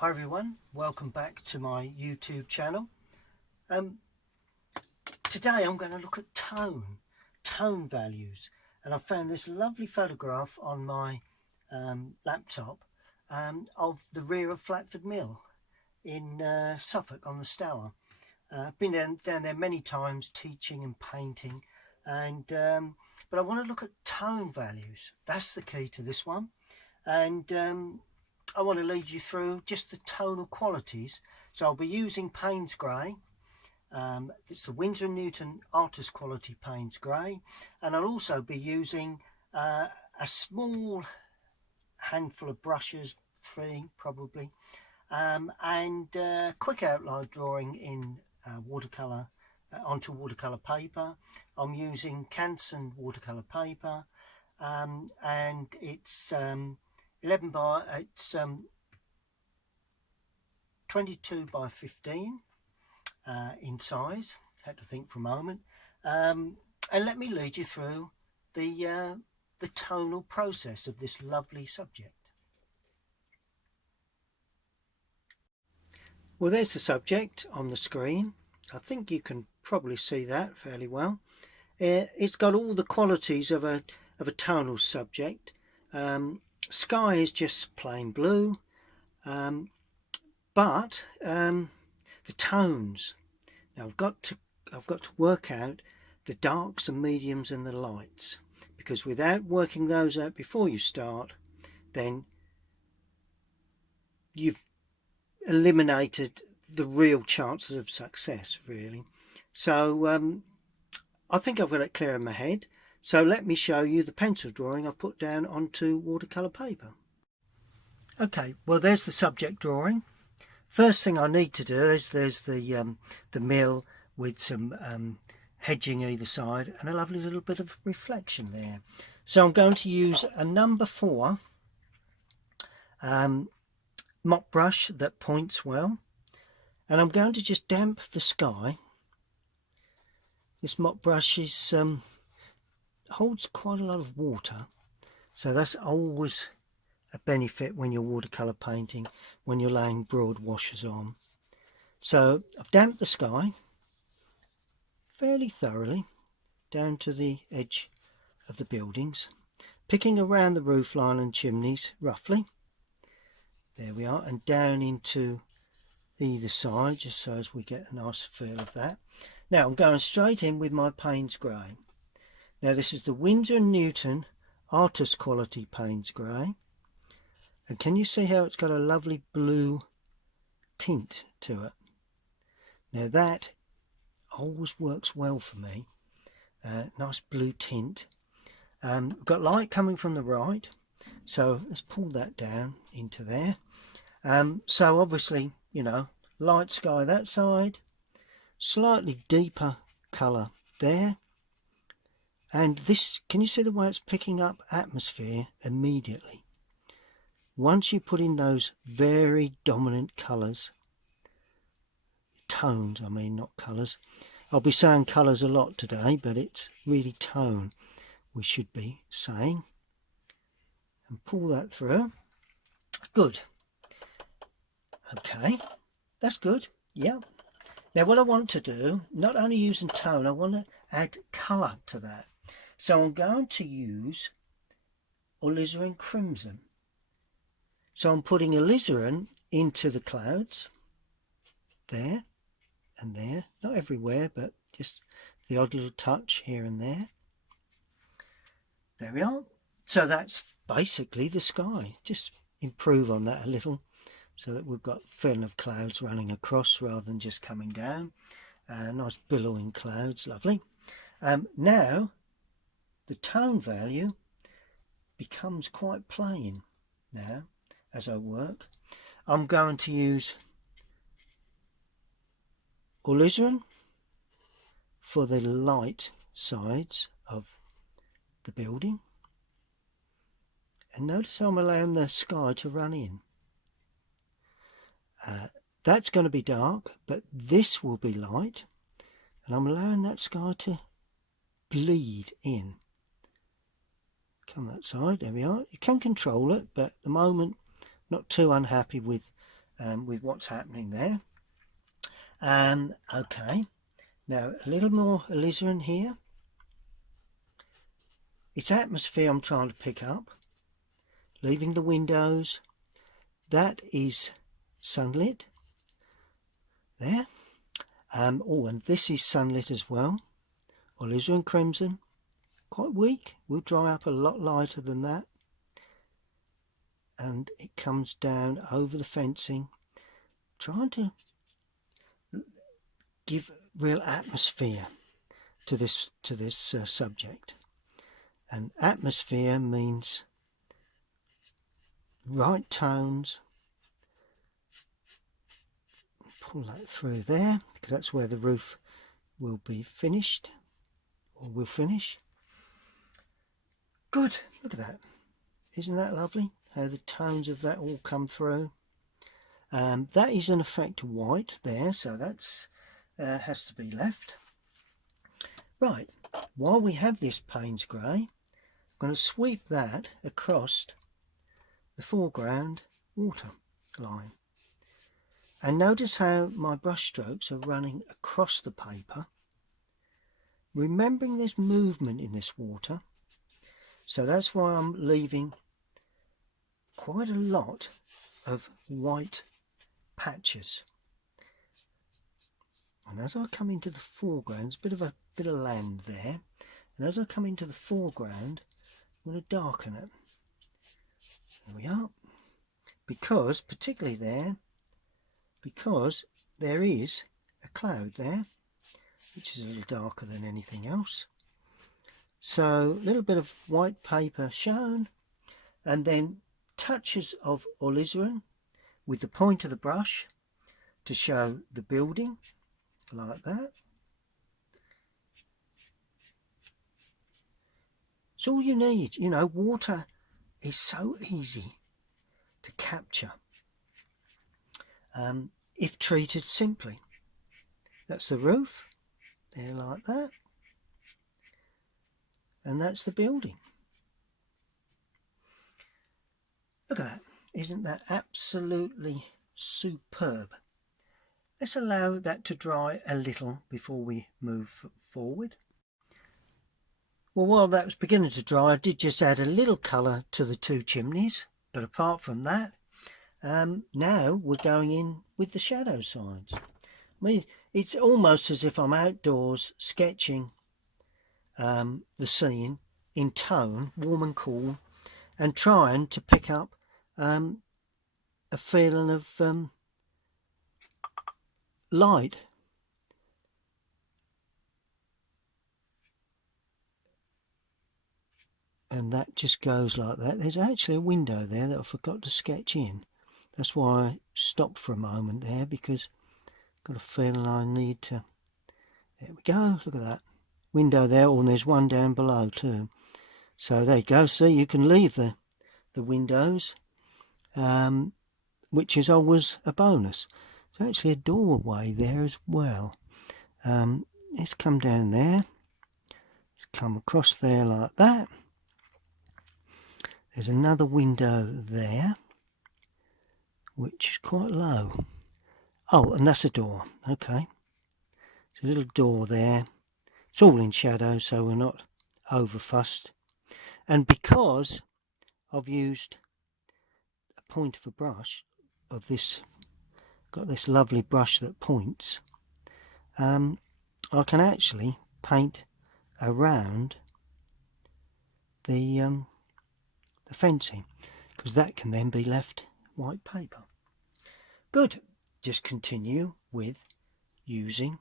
Hi everyone, welcome back to my YouTube channel. Today I'm going to look at tone values, and I found this lovely photograph on my laptop of the rear of Flatford Mill in Suffolk on the Stour. I've been down there many times teaching and painting, and but I want to look at tone values. That's the key to this one, and I want to lead you through just the tonal qualities. So I'll be using Payne's Grey. It's the Winsor & Newton Artist Quality Payne's Grey, and I'll also be using a small handful of brushes, 3 probably, and quick outline drawing in watercolour onto watercolour paper. I'm using Canson watercolour paper, and it's 22 by 15 in size. Had to think for a moment, and let me lead you through the tonal process of this lovely subject. Well, there's the subject on the screen. I think you can probably see that fairly well. It's got all the qualities of a tonal subject. Sky is just plain blue, but the tones. Now I've got to work out the darks and mediums and the lights, because without working those out before you start, then you've eliminated the real chances of success, really. So I think I've got it clear in my head. So let me show you the pencil drawing I've put down onto watercolour paper. Okay, well, there's the subject drawing. First thing I need to do is there's the mill with some hedging either side and a lovely little bit of reflection there. So I'm going to use a number 4 mop brush that points well, and I'm going to just damp the sky. This mop brush is holds quite a lot of water, so that's always a benefit when you're watercolour painting, when you're laying broad washes on. So I've damped the sky fairly thoroughly down to the edge of the buildings, picking around the roofline and chimneys roughly. There we are, and down into either side, just so as we get a nice feel of that. Now I'm going straight in with my Payne's Grey. Now this is the Winsor & Newton Artist Quality Payne's Grey. And can you see how it's got a lovely blue tint to it? Now that always works well for me. Nice blue tint. We've got light coming from the right, so let's pull that down into there. So obviously, you know, light sky that side, slightly deeper colour there. And this, can you see the way it's picking up atmosphere immediately? Once you put in those very dominant colours, tones I mean, not colours. I'll be saying colours a lot today, but it's really tone we should be saying. And pull that through. Good. Okay, that's good. Yeah. Now what I want to do, not only using tone, I want to add colour to that. So I'm going to use alizarin crimson. So I'm putting alizarin into the clouds, there and there, not everywhere, but just the odd little touch here and there. There we are. So that's basically the sky. Just improve on that a little, so that we've got a feeling of clouds running across rather than just coming down. Nice billowing clouds, lovely. Now the tone value becomes quite plain now as I work. I'm going to use alizarin for the light sides of the building, and notice how I'm allowing the sky to run in. That's going to be dark, but this will be light, and I'm allowing that sky to bleed in. Come that side, there we are. You can control it, but at the moment not too unhappy with with what's happening there. Okay, now a little more alizarin here. It's atmosphere I'm trying to pick up, leaving the windows. That is sunlit there. Oh, and this is sunlit as well. Alizarin crimson, quite weak, will dry up a lot lighter than that. And it comes down over the fencing, trying to give real atmosphere to this subject. And atmosphere means right tones. Pull that through there, because that's where the roof will be finished, or will finish. Good, look at that. Isn't that lovely? How the tones of that all come through. That is an effect white there, so that's has to be left. Right, while we have this Payne's grey, I'm going to sweep that across the foreground water line. And notice how my brush strokes are running across the paper, remembering there's movement in this water. So that's why I'm leaving quite a lot of white patches. And as I come into the foreground, there's a bit of land there. And as I come into the foreground, I'm going to darken it. There we are. Because, particularly there, because there is a cloud there, which is a little darker than anything else. So a little bit of white paper shown, and then touches of alizarin with the point of the brush to show the building, like that. It's all you need. You know, water is so easy to capture if treated simply. That's the roof there, like that, and that's the building. Look at that. Isn't that absolutely superb? Let's allow that to dry a little before we move forward. Well, while that was beginning to dry, I did just add a little colour to the two chimneys, but apart from that, now we're going in with the shadow sides. I mean, it's almost as if I'm outdoors sketching the scene in tone, warm and cool, and trying to pick up a feeling of light. And that just goes like that. There's actually a window there that I forgot to sketch in. That's why I stopped for a moment there, because I've got a feeling I need to. There we go, look at that window there. Oh, and there's one down below too. So there you go. See, you can leave the windows, which is always a bonus. There's actually a doorway there as well. Let's come down there. Let's come across there like that. There's another window there, which is quite low. Oh, and that's a door. Okay. There's a little door there. It's all in shadow, so we're not over fussed. And because I've used a point of a brush of this, got this lovely brush that points, I can actually paint around the fencing, because that can then be left white paper. Good. Just continue with using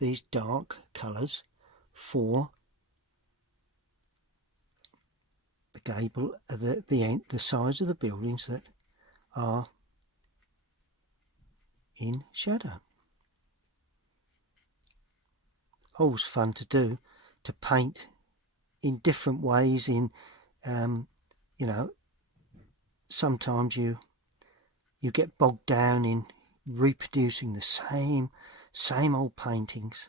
these dark colours for the gable, the sides of the buildings that are in shadow. Always fun to do, to paint in different ways. In you know, sometimes you get bogged down in reproducing the same old paintings,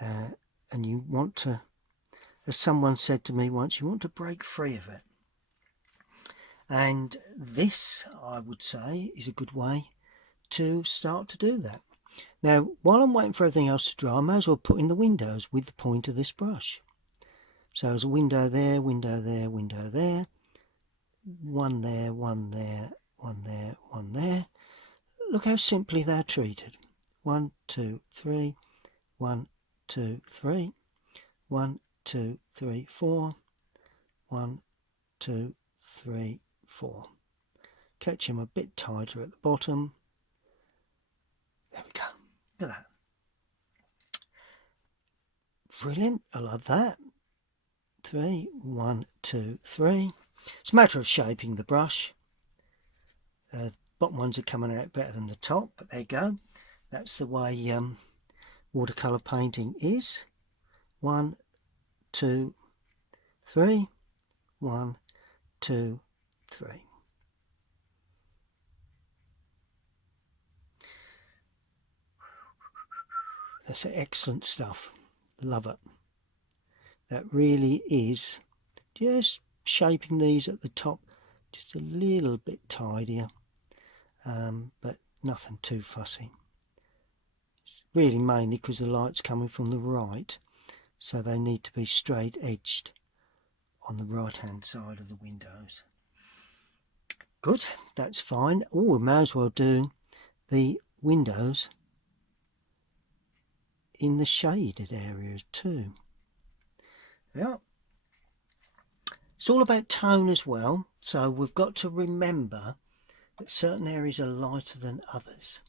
and you want to, as someone said to me once, you want to break free of it. And this, I would say, is a good way to start to do that. Now, while I'm waiting for everything else to dry, I may as well put in the windows with the point of this brush. So there's a window there, window there, window there, one there, one there, one there, one there. Look how simply they're treated. 1, 2, 3, 1, 2, 3, 1, 2, 3, 4, 1, 2, 3, 4. Catch them a bit tighter at the bottom. There we go. Look at that. Brilliant. I love that. 3, 1, 2, 3. It's a matter of shaping the brush. Bottom ones are coming out better than the top, but there you go. That's the way watercolour painting is. 1, 2, 3. 1, 2, 3. That's excellent stuff. Love it. That really is just shaping these at the top just a little bit tidier, but nothing too fussy. It's really mainly because the light's coming from the right, so they need to be straight edged on the right hand side of the windows. Good, that's fine. Oh, we may as well do the windows in the shaded areas too. Yeah. It's all about tone as well, so we've got to remember that certain areas are lighter than others.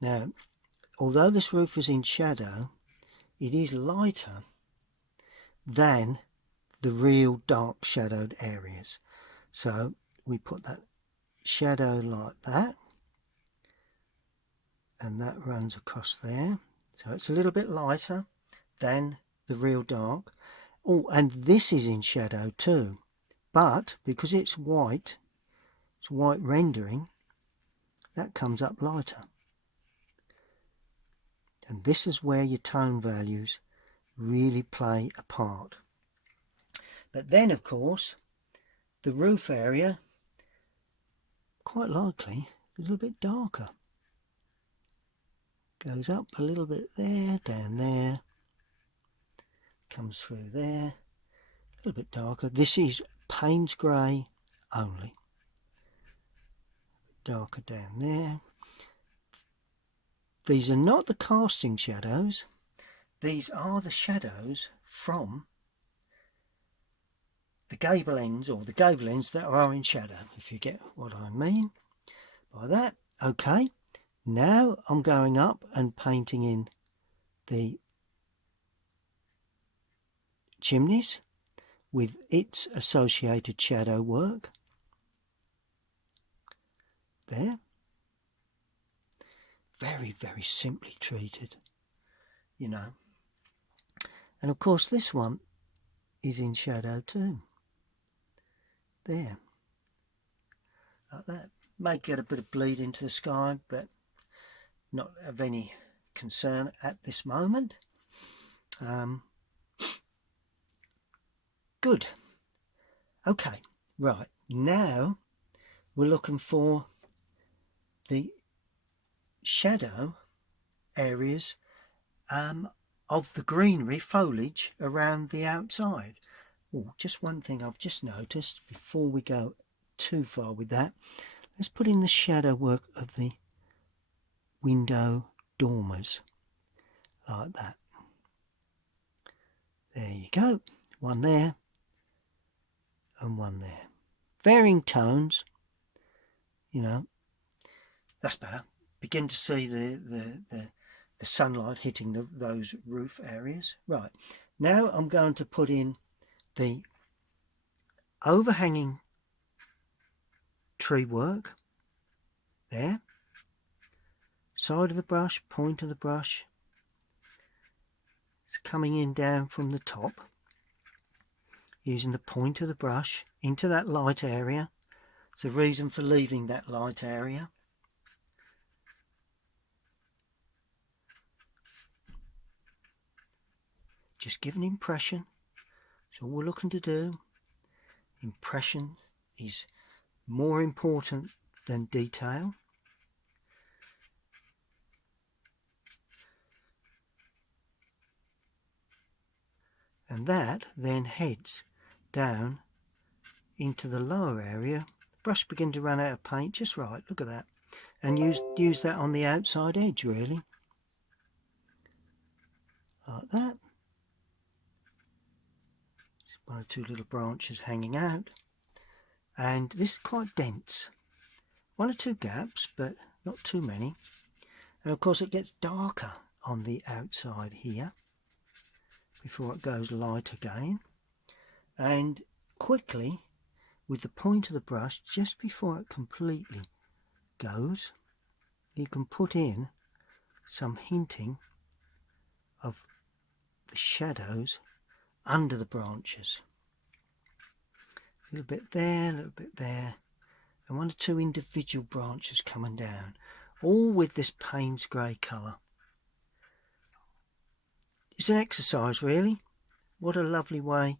Now, although this roof is in shadow, it is lighter than the real dark shadowed areas. So we put that shadow like that, and that runs across there. So it's a little bit lighter than the real dark. Oh, and this is in shadow too, but because it's white rendering, that comes up lighter. And this is where your tone values really play a part. But then, of course, the roof area, quite likely, a little bit darker. Goes up a little bit there, down there, comes through there, a little bit darker. This is Payne's grey only. Darker down there. These are not the casting shadows. These are the shadows from the gable ends, or the gable ends that are in shadow, if you get what I mean by that. Okay, now I'm going up and painting in the chimneys with its associated shadow work. There. Very, very simply treated, you know. And of course this one is in shadow too. There. Like that. May get a bit of bleed into the sky, but not of any concern at this moment. Good. Okay, right. Now we're looking for the shadow areas of the greenery foliage around the outside. Oh, just one thing I've just noticed before we go too far with that. Let's put in the shadow work of the window dormers like that. There you go. One there and one there. Varying tones, you know. That's better. Begin to see the sunlight hitting those roof areas. Right. Now I'm going to put in the overhanging tree work there. Side of the brush, point of the brush. It's coming in down from the top, using the point of the brush into that light area. It's a reason for leaving that light area. Just give an impression. That's all we're looking to do. Impression is more important than detail. and that then heads down into the lower area. Brush begin to run out of paint just right, look at that, and use that on the outside edge really, like that. One or two little branches hanging out, and this is quite dense, one or two gaps but not too many, and of course it gets darker on the outside here before it goes light again. And quickly with the point of the brush, just before it completely goes, you can put in some hinting of the shadows under the branches. A little bit there, a little bit there, and one or two individual branches coming down, all with this Payne's grey colour. It's an exercise really. What a lovely way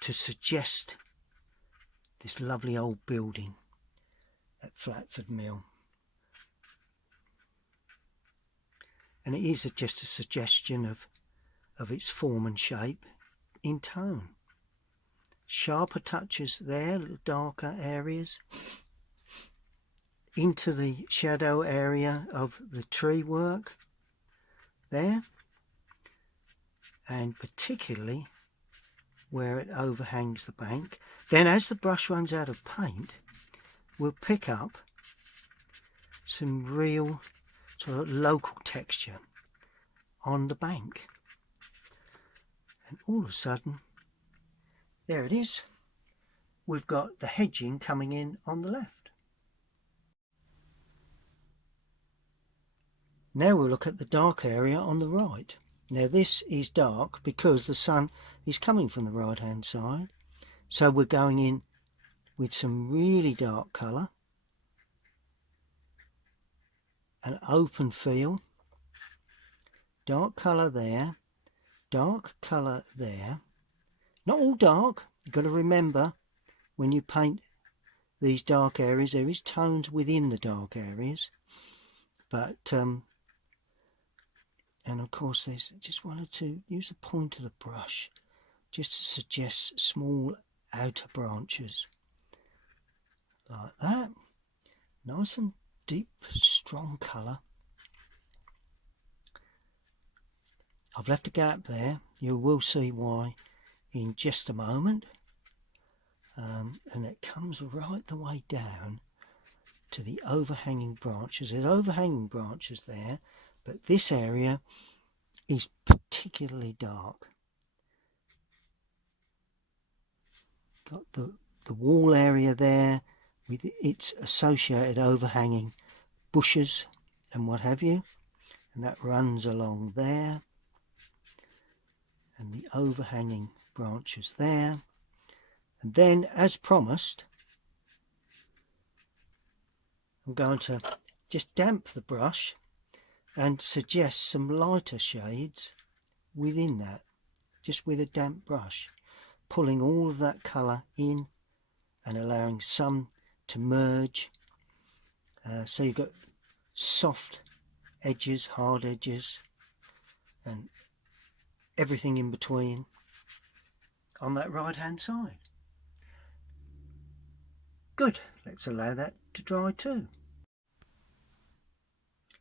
to suggest this lovely old building at Flatford Mill. And it is just a suggestion of its form and shape in tone. Sharper touches there, little darker areas, into the shadow area of the tree work there, and particularly where it overhangs the bank. Then as the brush runs out of paint, we'll pick up some real sort of local texture on the bank, and all of a sudden there it is, we've got the hedging coming in on the left. Now we'll look at the dark area on the right. Now this is dark because the sun is coming from the right hand side, so we're going in with some really dark colour, an open feel, dark colour there, dark colour there. Not all dark, you've got to remember when you paint these dark areas there is tones within the dark areas, but and of course there's just wanted to use the point of the brush just to suggest small outer branches like that. Nice and deep strong colour. I've left a gap there, you will see why in just a moment, and it comes right the way down to the overhanging branches. There's overhanging branches there, but this area is particularly dark. Got the wall area there with its associated overhanging bushes and what have you, and that runs along there, and the overhanging branches there. And then, as promised, I'm going to just damp the brush and suggest some lighter shades within that, just with a damp brush, pulling all of that colour in and allowing some to merge, so you've got soft edges, hard edges, and everything in between on that right hand side. Good, let's allow that to dry too.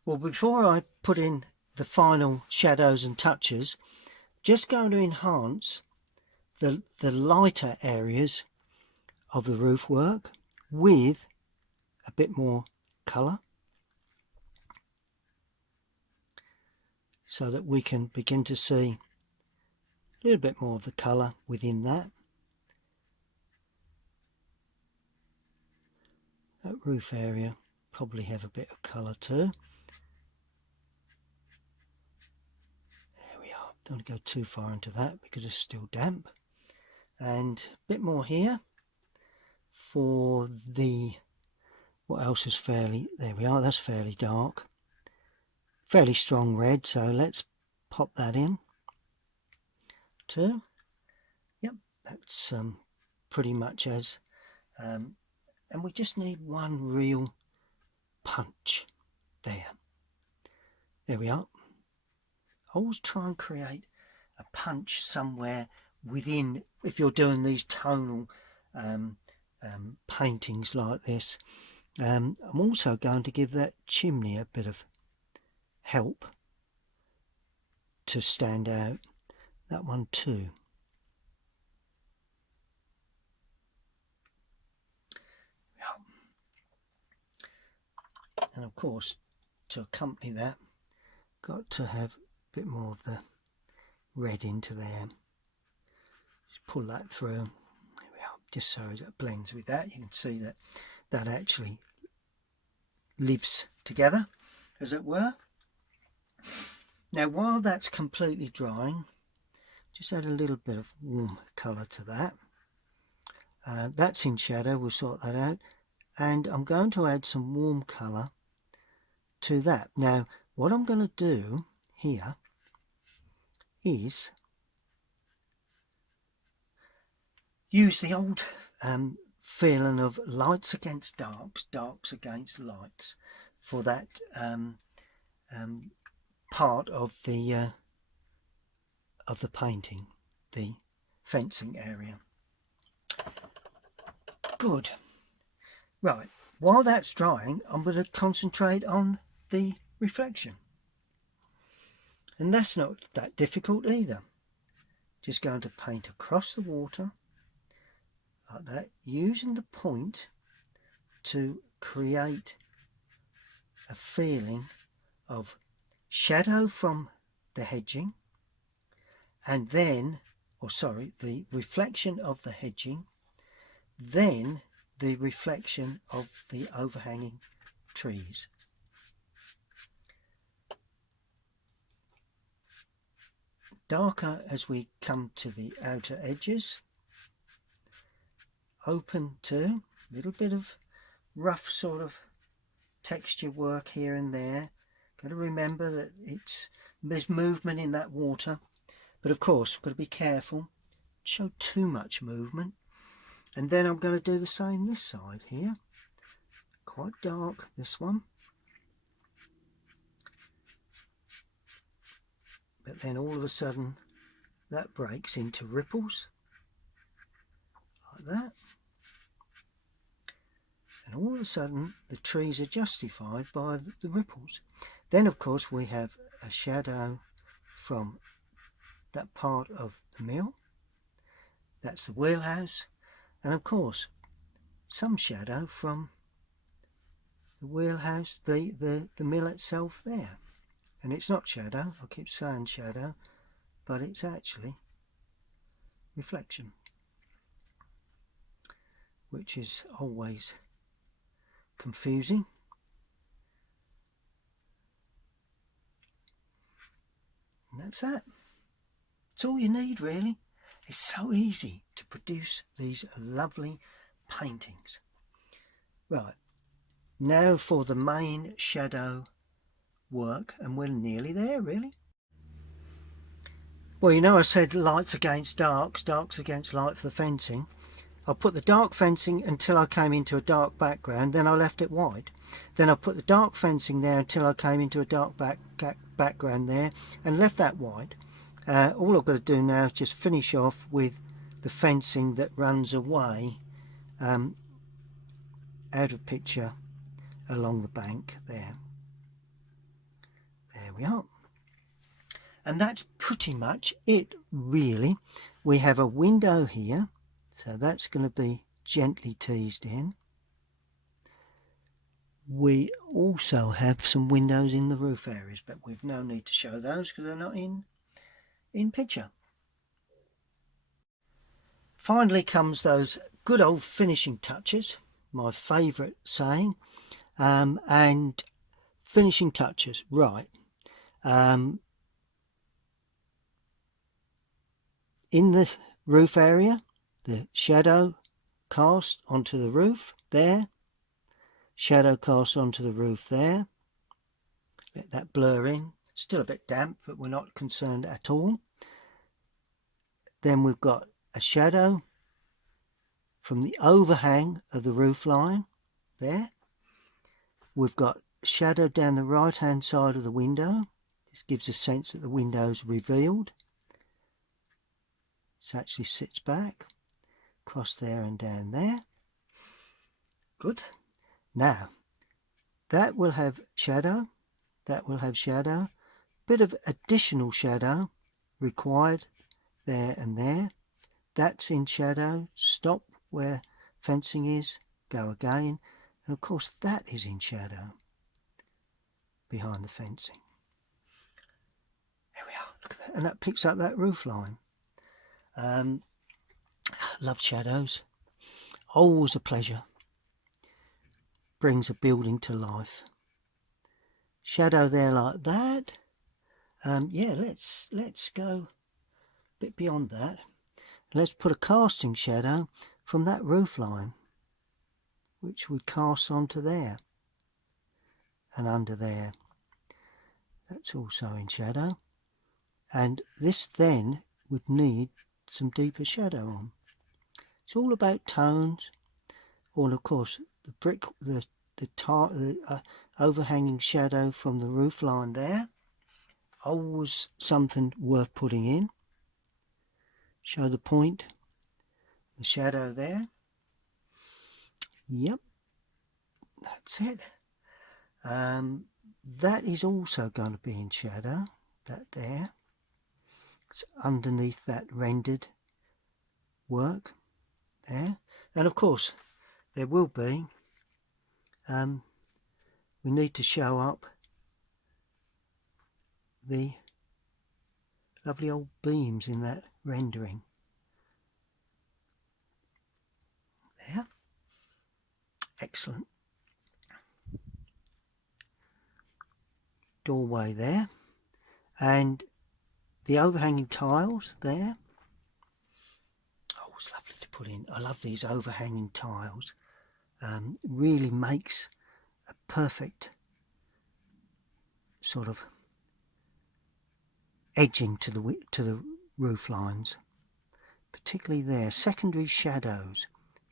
Well, before I put in the final shadows and touches, just going to enhance the lighter areas of the roof work with a bit more colour, so that we can begin to see a little bit more of the colour within that. That roof area probably have a bit of colour too. There we are. Don't want to go too far into that because it's still damp. And a bit more here for the, what else is fairly, there we are, that's fairly dark. Fairly strong red, so let's pop that in too. Yep, that's pretty much as, and we just need one real punch there. There we are. Always try and create a punch somewhere within, if you're doing these tonal paintings like this. I'm also going to give that chimney a bit of help to stand out. That one too. And of course, to accompany that, got to have a bit more of the red into there. Just pull that through. There we are. Just so that blends with that. You can see that that actually lives together, as it were. Now, while that's completely drying, just add a little bit of warm colour to that. That's in shadow, we'll sort that out. And I'm going to add some warm colour to that. Now, what I'm going to do here is use the old feeling of lights against darks, darks against lights for that part of the painting, the fencing area. Good. Right, while that's drying, I'm going to concentrate on the reflection. And that's not that difficult either. Just going to paint across the water like that, using the point to create a feeling of shadow from the hedging, and then, the reflection of the hedging, then the reflection of the overhanging trees. Darker as we come to the outer edges, open to a little bit of rough sort of texture work here and there. Got to remember that there's movement in that water, but of course we've got to be careful, show too much movement. And then I'm going to do the same this side here, quite dark this one, but then all of a sudden that breaks into ripples like that, and all of a sudden the trees are justified by the ripples. Then of course we have a shadow from that part of the mill, that's the wheelhouse, and of course some shadow from the wheelhouse, the mill itself there. And it's not shadow, I keep saying shadow, but it's actually reflection, which is always confusing. And that's that. It's all you need, really. It's so easy to produce these lovely paintings. Right, now for the main shadow work, and we're nearly there, really. Well, you know, I said lights against darks, darks against light for the fencing. I put the dark fencing until I came into a dark background, then I left it white. Then I put the dark fencing there until I came into a dark background there and left that white. All I've got to do now is just finish off with the fencing that runs away out of picture along the bank there. There we are. And that's pretty much it, really. We have a window here, so that's going to be gently teased in. We also have some windows in the roof areas, but we've no need to show those because they're not in picture. Finally comes those good old finishing touches, my favourite saying, and finishing touches, right. In the roof area, the shadow cast onto the roof there, shadow cast onto the roof there, let that blur in, still a bit damp but we're not concerned at all. Then we've got a shadow from the overhang of the roof line there. We've got shadow down the right hand side of the window. This gives a sense that the window is revealed. It actually sits back across there and down there. Good. Now that will have shadow, that will have shadow, bit of additional shadow required there and there. That's in shadow, stop where fencing is, go again, and of course that is in shadow behind the fencing. There we are, look at that, and that picks up that roof line. Love shadows, always a pleasure, brings a building to life. Shadow there like that. Yeah, let's go a bit beyond that. Let's put a casting shadow from that roof line, which would cast onto there and under there. That's also in shadow, and this then would need some deeper shadow on. It's all about tones. Or of course the brick, the overhanging shadow from the roof line there, always something worth putting in. Show the point, the shadow there. Yep, that's it. That is also going to be in shadow, that there. It's underneath that rendered work there. And of course there will be, we need to show up the lovely old beams in that rendering there. Excellent. Doorway there, and the overhanging tiles there. Oh, it's lovely to put in. I love these overhanging tiles. Really makes a perfect sort of edging to the roof lines, particularly there. Secondary shadows.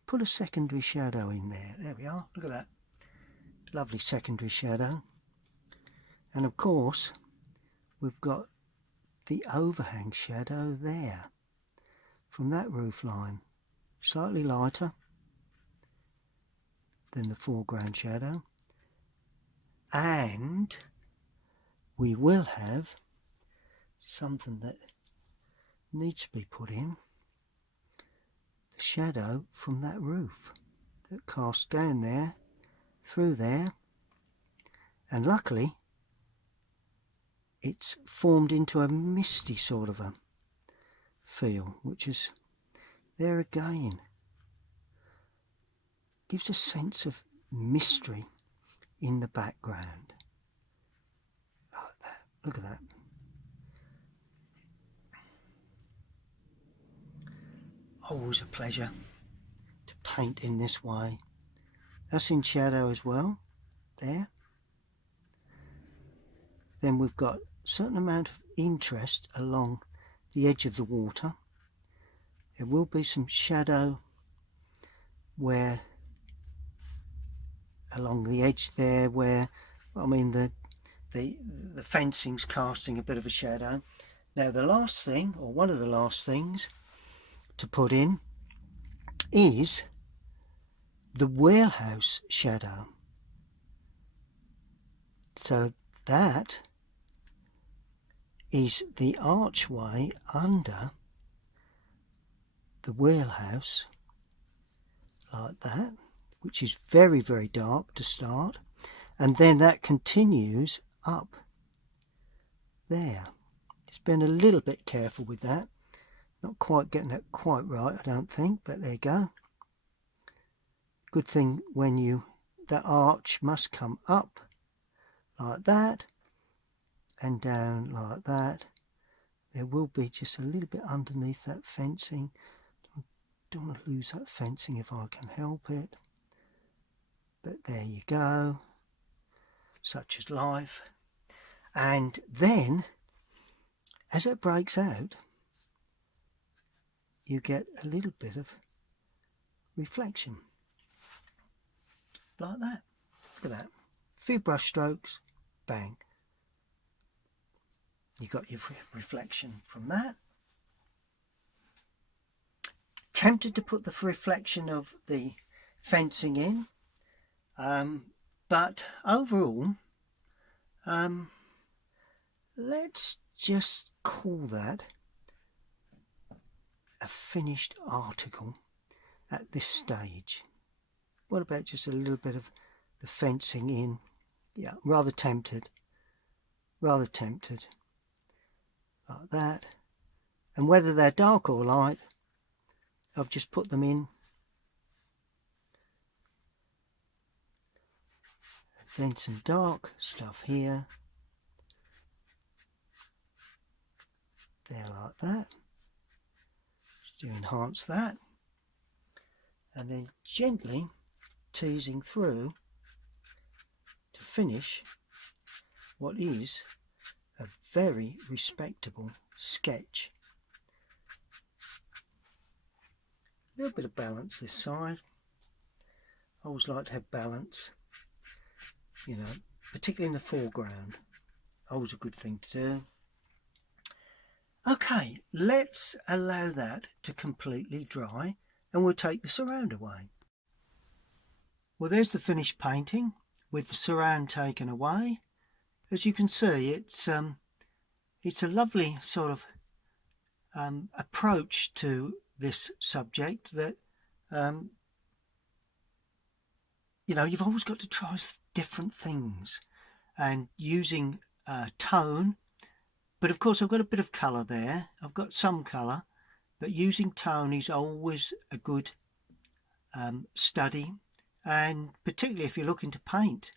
Put a secondary shadow in there. There we are. Look at that. Lovely secondary shadow. And of course, we've got the overhang shadow there from that roof line. Slightly lighter than the foreground shadow. And we will have something that needs to be put in. The shadow from that roof that casts down there, through there. And luckily, it's formed into a misty sort of a feel, which is there again. Gives a sense of mystery in the background. Like that. Look at that. Always a pleasure to paint in this way. That's in shadow as well, there. Then we've got a certain amount of interest along the edge of the water. There will be some shadow where along the edge there, where I mean the fencing's casting a bit of a shadow. Now the last thing, or one of the last things to put in, is the wheelhouse shadow. So that is the archway under the wheelhouse, like that, which is very, very dark to start, and then that continues up there. Just been a little bit careful with that, not quite getting it quite right, I don't think, but there you go. Good thing when that arch must come up like that and down like that. There will be just a little bit underneath that fencing. Don't want to lose that fencing if I can help it. But there you go. Such is life. And then, as it breaks out, you get a little bit of reflection. Like that. Look at that. A few brush strokes, bang. You got your reflection from that. Tempted to put the reflection of the fencing in, but overall, let's just call that a finished article at this stage. What about just a little bit of the fencing in? Yeah, rather tempted, like that. And whether they're dark or light, I've just put them in. Then some dark stuff here, there, like that, just to enhance that, and then gently teasing through to finish what is a very respectable sketch. A little bit of balance this side. I always like to have balance, you know, particularly in the foreground. Always a good thing to do. Okay, let's allow that to completely dry and we'll take the surround away. Well, there's the finished painting with the surround taken away. As you can see, it's a lovely sort of approach to this subject that you know, you've always got to try different things, and using tone, but of course I've got a bit of colour there, I've got some colour, but using tone is always a good study, and particularly if you're looking to paint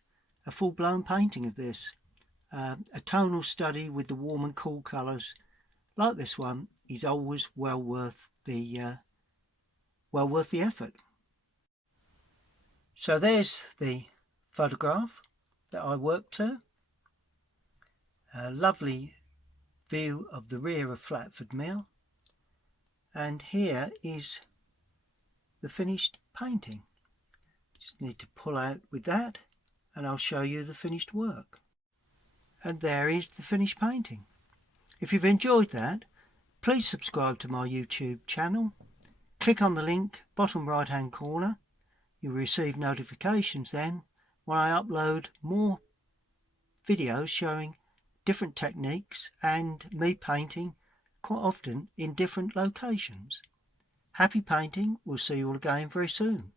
a full-blown painting of this, a tonal study with the warm and cool colours like this one is always well worth the effort. So there's the photograph that I worked to. A lovely view of the rear of Flatford Mill, and here is the finished painting. Just need to pull out with that and I'll show you the finished work. And there is the finished painting. If you've enjoyed that, please subscribe to my YouTube channel. Click on the link bottom right hand corner. You'll receive notifications then when I upload more videos showing different techniques and me painting quite often in different locations. Happy painting. We'll see you all again very soon.